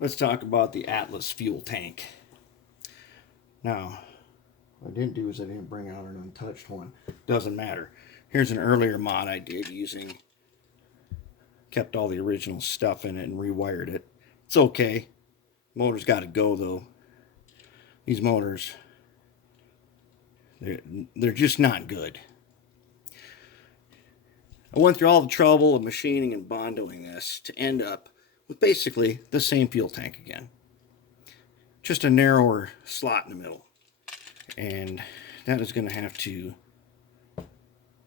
Let's talk about the Atlas fuel tank. Now, what I didn't do is I didn't bring out an untouched one. Doesn't matter. Here's an earlier mod I did kept all the original stuff in it and rewired it. It's okay. Motor's got to go though. These motors, they're just not good. I went through all the trouble of machining and bondoing this to end up with basically the same fuel tank again. Just a narrower slot in the middle. And that is going to have to,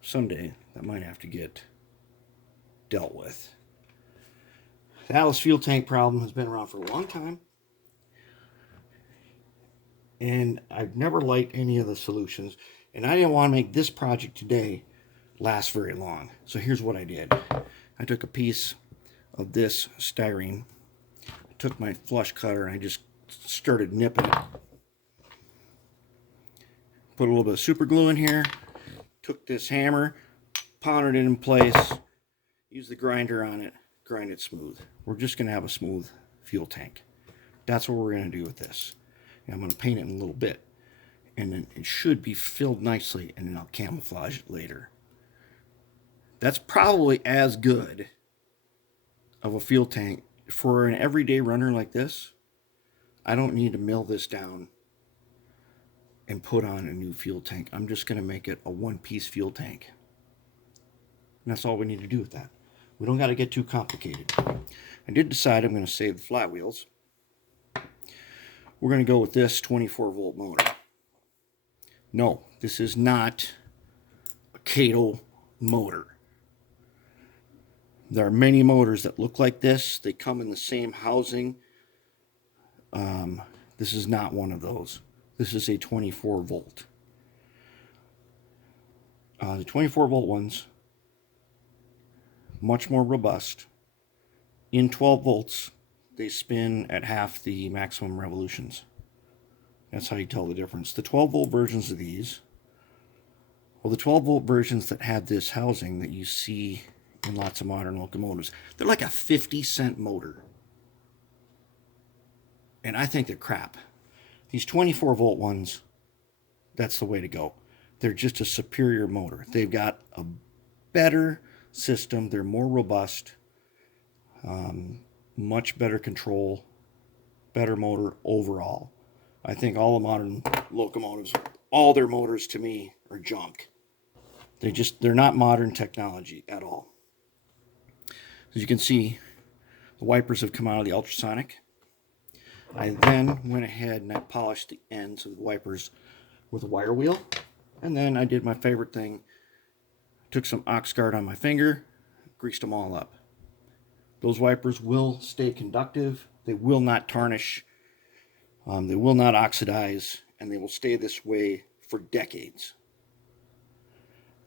someday, that might have to get dealt with. The Atlas fuel tank problem has been around for a long time. And I've never liked any of the solutions. And I didn't want to make this project today last very long. So here's what I did. I took a piece of this styrene, I took my flush cutter, and I just started nipping it. Put a little bit of super glue in here, took this hammer, pounded it in place, used the grinder on it, grind it smooth. We're just going to have a smooth fuel tank. That's what we're going to do with this. And I'm going to paint it in a little bit. And then it should be filled nicely, and then I'll camouflage it later. That's probably as good of a fuel tank for an everyday runner like this. I don't need to mill this down and put on a new fuel tank. I'm just going to make it a one-piece fuel tank. And that's all we need to do with that. We don't got to get too complicated. I did decide I'm going to save the flywheels. We're going to go with this 24-volt motor. No, this is not a Kato motor. There are many motors that look like this. They come in the same housing. This is not one of those. This is a 24-volt. The 24-volt ones, much more robust. In 12 volts, they spin at half the maximum revolutions. That's how you tell the difference. The 12-volt versions of these, well, the 12-volt versions that have this housing that you see in lots of modern locomotives, they're like a 50-cent motor. And I think they're crap. These 24-volt ones, that's the way to go. They're just a superior motor. They've got a better system. They're more robust. Much better control. Better motor overall. I think all the modern locomotives, all their motors to me are junk. They're not modern technology at all. As you can see, the wipers have come out of the ultrasonic. I then went ahead and I polished the ends of the wipers with a wire wheel. And then I did my favorite thing. Took some Oxguard on my finger, greased them all up. Those wipers will stay conductive. They will not tarnish. They will not oxidize. And they will stay this way for decades.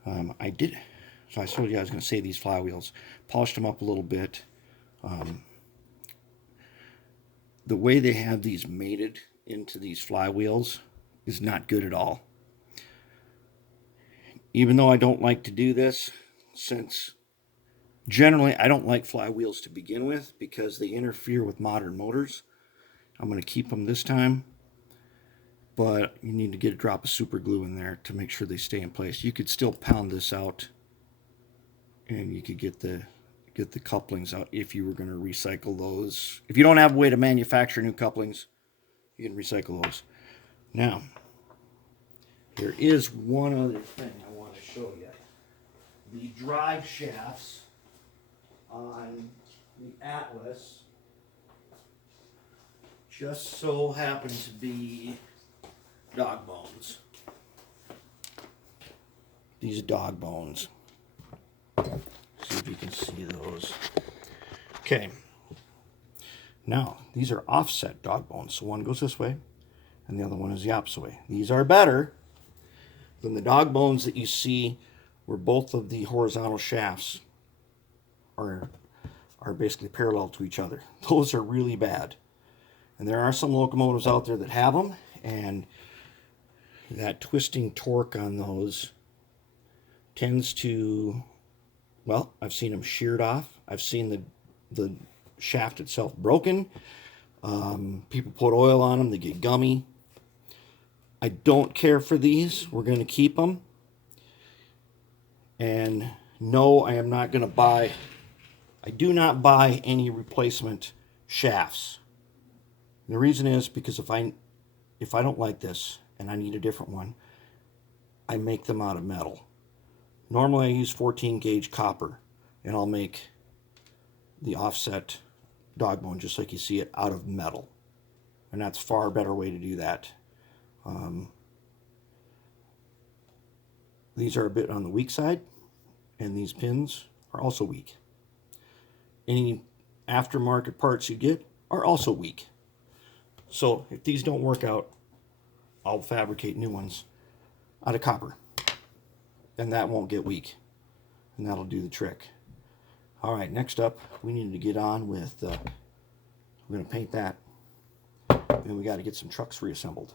So I told you I was going to save these flywheels. Polished them up a little bit. The way they have these mated into these flywheels is not good at all. Even though I don't like to do this, since generally I don't like flywheels to begin with because they interfere with modern motors. I'm going to keep them this time, but you need to get a drop of super glue in there to make sure they stay in place. You could still pound this out and you could get the couplings out if you were going to recycle those. If you don't have a way to manufacture new couplings, you can recycle those. Now, there is one other thing I want to show you. The drive shafts on the Atlas just so happen to be dog bones. These dog bones. See if you can see those. Okay. Now, these are offset dog bones. So one goes this way, and the other one is the opposite way. These are better than the dog bones that you see where both of the horizontal shafts are basically parallel to each other. Those are really bad. And there are some locomotives out there that have them, and that twisting torque on those tends to, well, I've seen them sheared off. I've seen the shaft itself broken. People put oil on them, they get gummy. I don't care for these. We're going to keep them. And no, I am not going to buy, I do not buy any replacement shafts. And the reason is because if I don't like this and I need a different one, I make them out of metal. Normally I use 14 gauge copper, and I'll make the offset dog bone just like you see it out of metal. And that's a far better way to do that. These are a bit on the weak side, and these pins are also weak. Any aftermarket parts you get are also weak. So if these don't work out, I'll fabricate new ones out of copper. And that won't get weak. And that'll do the trick. Alright, next up, we need to get on with, we're going to paint that. And we got to get some trucks reassembled.